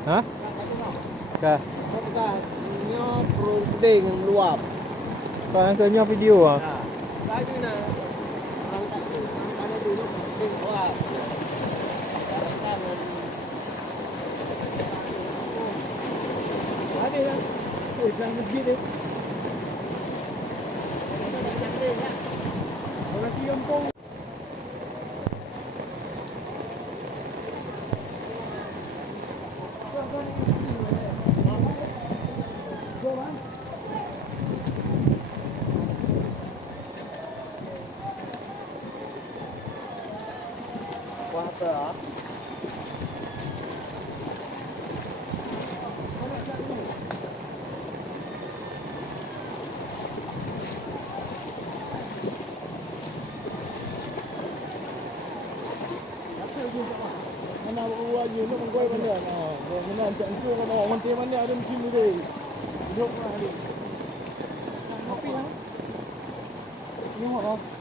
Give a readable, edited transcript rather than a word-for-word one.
Ha? Dah. Nyo pro gede yang meluap. Kau yang tanya video ah. Nah, lagi nak orang tak tu, orang pada dulu gede meluap. Ada lah. Dalam masjid ni. Orang si kampung. Wah, apa ah? Mana buat je nak menggoi mana nah. Mana cak tu mana menteri mana ada mesin dia. Hidup lah dia. Kopi lah. Ni hot ah.